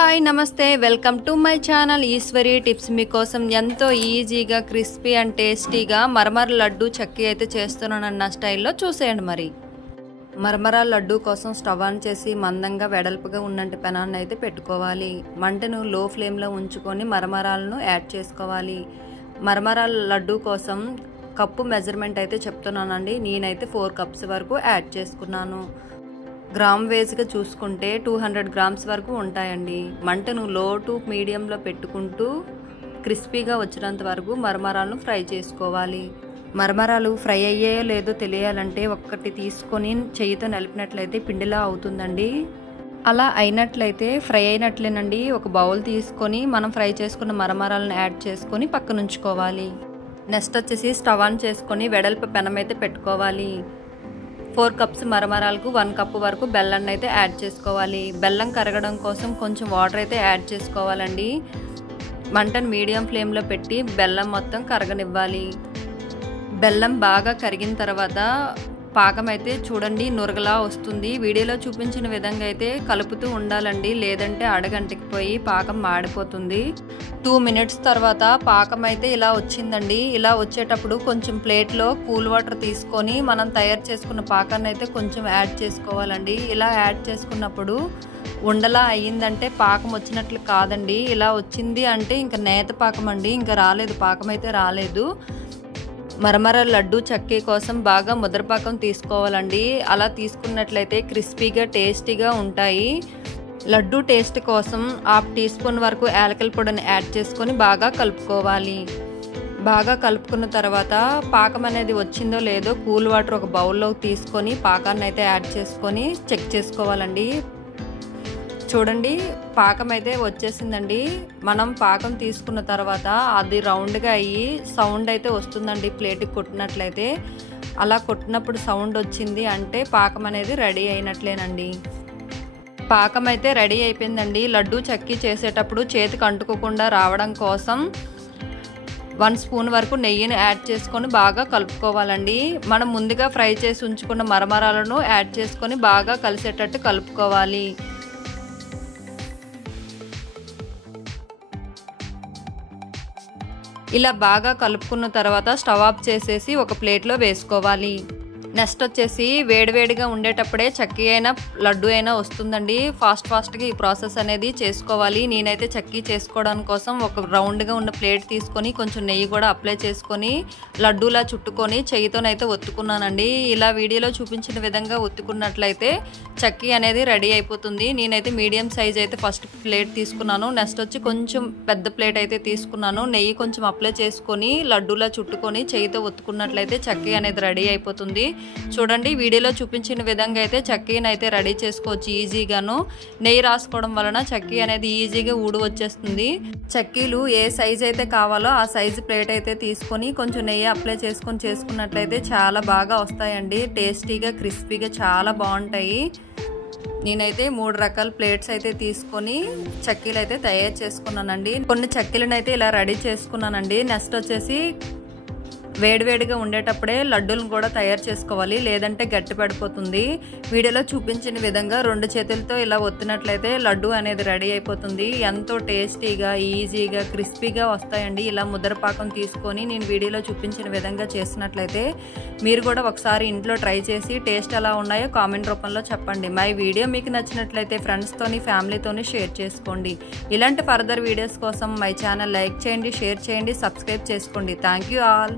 Hi నమస్తే welcome to my channel Eswari tips మీకోసం ఎంతో ఈజీగా క్రిస్పీ అండ్ టేస్టీగా మరమర లడ్డు చక్కీ అయితే చేస్తున్నానన్న స్టైల్లో చూసేయండి. మరి మరమర లడ్డు కోసం స్టవ్ ఆన్ చేసి మందంగా వెడల్పుగా ఉన్నంటి పెనాన్ని అయితే పెట్టుకోవాలి. మంటను లో ఫ్లేమ్లో ఉంచుకొని మరమరాలను యాడ్ చేసుకోవాలి. మరమర లడ్డు కోసం కప్పు మెజర్మెంట్ అయితే చెప్తున్నానండి. నేనైతే 4 కప్స్ వరకు యాడ్ చేసుకున్నాను. గ్రామ్ వేజ్గా చూసుకుంటే 200 గ్రామ్స్ వరకు ఉంటాయండి. మంటను లో టు మీడియంలో పెట్టుకుంటూ క్రిస్పీగా వచ్చినంత వరకు మరమరాలను ఫ్రై చేసుకోవాలి. మరమరాలు ఫ్రై అయ్యాయో లేదో తెలియాలంటే ఒక్కటి తీసుకొని చెయ్యితో నలిపినట్లయితే పిండిలా అవుతుందండి. అలా అయినట్లయితే ఫ్రై అయినట్లేనండి. ఒక బౌల్ తీసుకొని మనం ఫ్రై చేసుకున్న మరమరాలను యాడ్ చేసుకొని పక్కన ఉంచుకోవాలి. నెక్స్ట్ వచ్చేసి స్టవ్ ఆన్ చేసుకొని వెడల్పు పెనం అయితే పెట్టుకోవాలి. 4 కప్స్ మరమరాలకు 1 కప్పు వరకు బెల్లాన్ని అయితే యాడ్ చేసుకోవాలి. బెల్లం కరగడం కోసం కొంచెం వాటర్ అయితే యాడ్ చేసుకోవాలండి. మంటను మీడియం ఫ్లేమ్లో పెట్టి బెల్లం మొత్తం కరగనివ్వాలి. బెల్లం బాగా కరిగిన తర్వాత పాకం అయితే చూడండి నురగలా వస్తుంది. వీడియోలో చూపించిన విధంగా అయితే కలుపుతూ ఉండాలండి, లేదంటే అడగంటికిపోయి పాకం మాడిపోతుంది. 2 మినిట్స్ తర్వాత పాకం అయితే ఇలా వచ్చిందండి. ఇలా వచ్చేటప్పుడు కొంచెం ప్లేట్లో కూల్ వాటర్ తీసుకొని మనం తయారు చేసుకున్న పాకాన్ని అయితే కొంచెం యాడ్ చేసుకోవాలండి. ఇలా యాడ్ చేసుకున్నప్పుడు ఉండలా అయ్యిందంటే పాకం వచ్చినట్లు కాదండి. ఇలా వచ్చింది అంటే ఇంకా నేత పాకం అండి, ఇంకా రాలేదు, పాకం అయితే రాలేదు. మరమర లడ్డు చక్కీ కోసం బాగా ముద్రపాకం తీసుకోవాలండి. అలా తీసుకున్నట్లయితే క్రిస్పీగా టేస్టీగా ఉంటాయి. లడ్డు టేస్ట్ కోసం 1/2 టీ స్పూన్ వరకు యాలకుల పొడిని యాడ్ చేసుకొని బాగా కలుపుకోవాలి. బాగా కలుపుకున్న తర్వాత పాకం అనేది వచ్చిందో లేదో కూల్ వాటర్ ఒక బౌల్లోకి తీసుకొని పాకాన్ని అయితే యాడ్ చేసుకొని చెక్ చేసుకోవాలండి. చూడండి పాకం అయితే వచ్చేసిందండి. మనం పాకం తీసుకున్న తర్వాత అది రౌండ్గా అయ్యి సౌండ్ అయితే వస్తుందండి ప్లేట్కి కొట్టినట్లయితే. అలా కొట్టినప్పుడు సౌండ్ వచ్చింది అంటే పాకం అనేది రెడీ అయినట్లేనండి. పాకం అయితే రెడీ అయిపోయిందండి. లడ్డు చక్కీ చేసేటప్పుడు చేతికి అంటుకోకుండా రావడం కోసం 1 స్పూన్ వరకు నెయ్యిని యాడ్ చేసుకొని బాగా కలుపుకోవాలండి. మనం ముందుగా ఫ్రై చేసి ఉంచుకున్న మరమరాలను యాడ్ చేసుకొని బాగా కలిసేటట్టు కలుపుకోవాలి. ఇలా బాగా కలుపుకున్న తర్వాత స్టవ్ ఆఫ్ చేసేసి ఒక ప్లేట్లో వేసుకోవాలి. నెక్స్ట్ వచ్చేసి వేడివేడిగా ఉండేటప్పుడే చక్కీ అయినా లడ్డు అయినా వస్తుందండి. ఫాస్ట్గా ఈ ప్రాసెస్ అనేది చేసుకోవాలి. నేనైతే చక్కీ చేసుకోవడం కోసం ఒక రౌండ్గా ఉన్న ప్లేట్ తీసుకొని కొంచెం నెయ్యి కూడా అప్లై చేసుకొని లడ్డూలా చుట్టుకొని చెయ్యితోనైతే ఒత్తుకున్నానండి. ఇలా వీడియోలో చూపించిన విధంగా ఒత్తుకున్నట్లయితే చక్కీ అనేది రెడీ అయిపోతుంది. నేనైతే మీడియం సైజ్ అయితే ఫస్ట్ ప్లేట్ తీసుకున్నాను. నెక్స్ట్ వచ్చి కొంచెం పెద్ద ప్లేట్ అయితే తీసుకున్నాను. నెయ్యి కొంచెం అప్లై చేసుకొని లడ్డూలా చుట్టుకొని చెయ్యితో ఒత్తుకున్నట్లయితే చక్కీ అనేది రెడీ అయిపోతుంది. చూడండి వీడియోలో చూపించిన విధంగా అయితే చక్కీని అయితే రెడీ చేసుకోవచ్చు ఈజీగాను. నెయ్యి రాసుకోవడం వలన చక్కీ అనేది ఈజీగా ఊడు వచ్చేస్తుంది. చక్కీలు ఏ సైజ్ అయితే కావాలో ఆ సైజు ప్లేట్ అయితే తీసుకొని కొంచెం నెయ్యి అప్లై చేసుకొని చేసుకున్నట్లయితే చాలా బాగా వస్తాయండి. టేస్టీగా క్రిస్పీగా చాలా బాగుంటాయి. నేనైతే 3 రకాల ప్లేట్స్ అయితే తీసుకొని చక్కీలు అయితే తయారు చేసుకున్నానండి. కొన్ని చక్కీలను అయితే ఇలా రెడీ చేసుకున్నానండి. నెక్స్ట్ వచ్చేసి వేడివేడిగా ఉండేటప్పుడే లడ్డూలను కూడా తయారు చేసుకోవాలి, లేదంటే గట్టి పడిపోతుంది. వీడియోలో చూపించిన విధంగా 2 చేతులతో ఇలా ఒత్తినట్లయితే లడ్డు అనేది రెడీ అయిపోతుంది. ఎంతో టేస్టీగా ఈజీగా క్రిస్పీగా వస్తాయండి. ఇలా ముద్రపాకం తీసుకొని నేను వీడియోలో చూపించిన విధంగా చేసినట్లయితే మీరు కూడా ఒకసారి ఇంట్లో ట్రై చేసి టేస్ట్ ఎలా ఉన్నాయో కామెంట్ రూపంలో చెప్పండి. మై వీడియో మీకు నచ్చినట్లయితే ఫ్రెండ్స్తోని ఫ్యామిలీతోని షేర్ చేసుకోండి. ఇలాంటి ఫర్దర్ వీడియోస్ కోసం మై ఛానల్ లైక్ చేయండి, షేర్ చేయండి, సబ్స్క్రైబ్ చేసుకోండి. Thank you all.